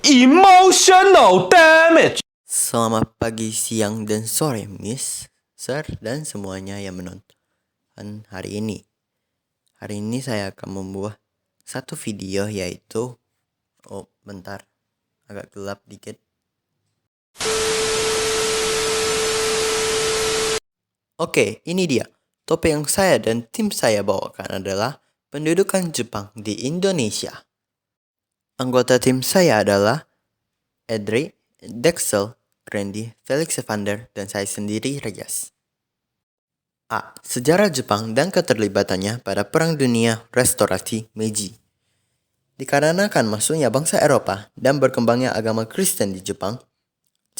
Emotional damage. Selamat pagi, siang, dan sore, Miss, Sir, dan semuanya yang menonton hari ini. Hari ini saya akan membuat satu video yaitu... Oh, bentar. Agak gelap dikit. Oke, ini dia. Topik yang saya dan tim saya bawakan adalah pendudukan Jepang di Indonesia. Anggota tim saya adalah Edri, Dexel, Randy, Felix Evander, dan saya sendiri, Reyes. A. Sejarah Jepang dan keterlibatannya pada Perang Dunia Restorasi Meiji. Dikarenakan masuknya bangsa Eropa dan berkembangnya agama Kristen di Jepang,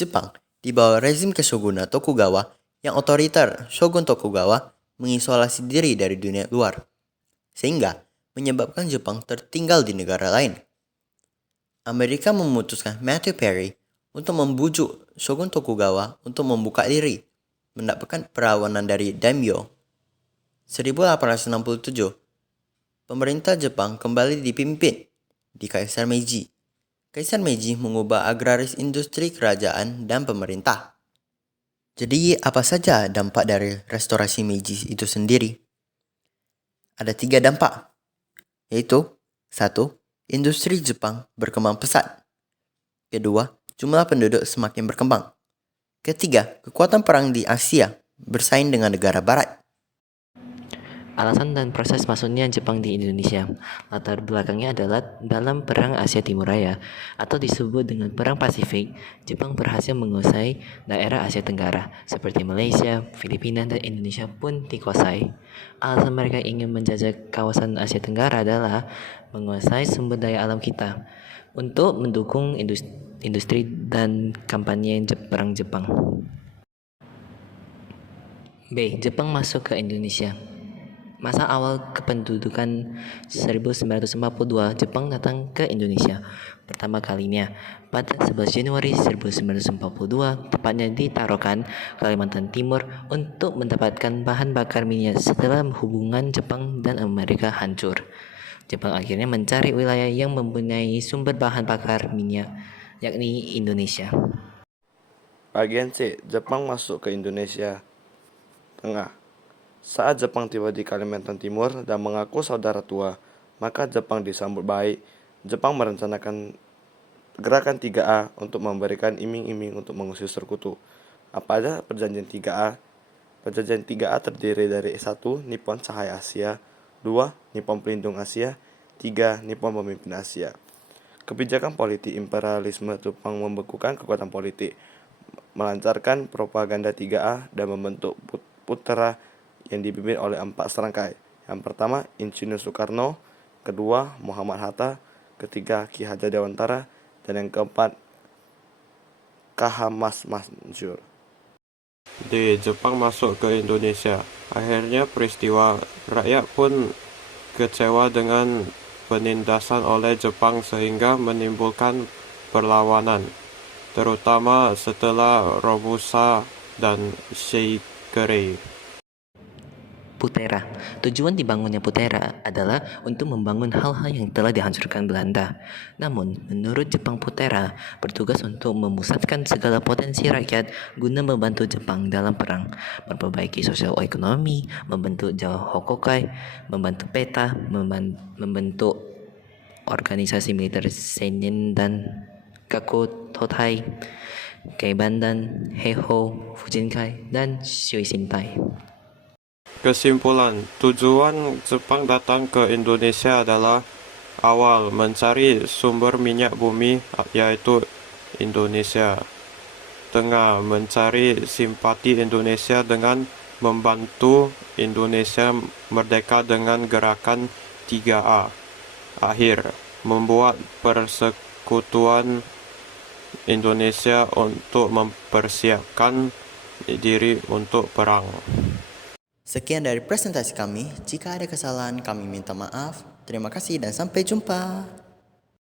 Jepang di bawah rezim Keshogunan Tokugawa yang otoriter. Shogun Tokugawa mengisolasi diri dari dunia luar, sehingga menyebabkan Jepang tertinggal di negara lain. Amerika memutuskan Matthew Perry untuk membujuk Shogun Tokugawa untuk membuka diri, mendapatkan perlawanan dari daimyo. 1867, pemerintah Jepang kembali dipimpin di Kaisar Meiji. Kaisar Meiji mengubah agraris industri kerajaan dan pemerintah. Jadi apa saja dampak dari restorasi Meiji itu sendiri? Ada 3 dampak, yaitu 1. Industri Jepang berkembang pesat. Kedua, jumlah penduduk semakin berkembang. Ketiga, kekuatan perang di Asia bersaing dengan negara barat. Alasan dan proses masuknya Jepang di Indonesia. Latar belakangnya adalah dalam Perang Asia Timur Raya atau disebut dengan Perang Pasifik, Jepang berhasil menguasai daerah Asia Tenggara seperti Malaysia, Filipina, dan Indonesia pun dikuasai. Alasan mereka ingin menjajah kawasan Asia Tenggara adalah menguasai sumber daya alam kita untuk mendukung industri dan kampanye Perang Jepang. B. Jepang masuk ke Indonesia. Masa awal kependudukan 1942, Jepang datang ke Indonesia pertama kalinya pada 11 Januari 1942, tepatnya di Tarakan, Kalimantan Timur, untuk mendapatkan bahan bakar minyak setelah hubungan Jepang dan Amerika hancur. Jepang akhirnya mencari wilayah yang mempunyai sumber bahan bakar minyak, yakni Indonesia. Bagian C. Jepang masuk ke Indonesia Tengah. Saat Jepang tiba di Kalimantan Timur dan mengaku saudara tua, maka Jepang disambut baik. Jepang merencanakan gerakan 3A untuk memberikan iming-iming untuk mengusir sekutu. Apa aja perjanjian 3A? Perjanjian 3A terdiri dari 1. Nippon Cahaya Asia, 2. Nippon Pelindung Asia, 3. Nippon Pemimpin Asia. Kebijakan politik imperialisme Jepang membekukan kekuatan politik, melancarkan propaganda 3A, dan membentuk putra yang dipimpin oleh 4 serangkai. Yang pertama, Insinyur Soekarno, kedua, Muhammad Hatta, ketiga, Ki Hajar Dewantara, dan yang keempat, K.H. Mansur. D. Jepang masuk ke Indonesia. Akhirnya peristiwa, rakyat pun kecewa dengan penindasan oleh Jepang sehingga menimbulkan perlawanan, terutama setelah Robusa dan Shigure. Putera. Tujuan dibangunnya Putera adalah untuk membangun hal-hal yang telah dihancurkan Belanda. Namun, menurut Jepang, Putera bertugas untuk memusatkan segala potensi rakyat guna membantu Jepang dalam perang, memperbaiki sosial ekonomi, membentuk Hokokai, membantu peta, membentuk organisasi militer Seinen dan Gaku Totai, Keibandan, Heiho, Fujinkai, dan Shuisintai. Kesimpulan, tujuan Jepang datang ke Indonesia adalah awal mencari sumber minyak bumi yaitu Indonesia. Tengah mencari simpati Indonesia dengan membantu Indonesia merdeka dengan gerakan 3A. Akhir, membuat persekutuan Indonesia untuk mempersiapkan diri untuk perang. Sekian dari presentasi kami. Jika ada kesalahan, kami minta maaf. Terima kasih dan sampai jumpa.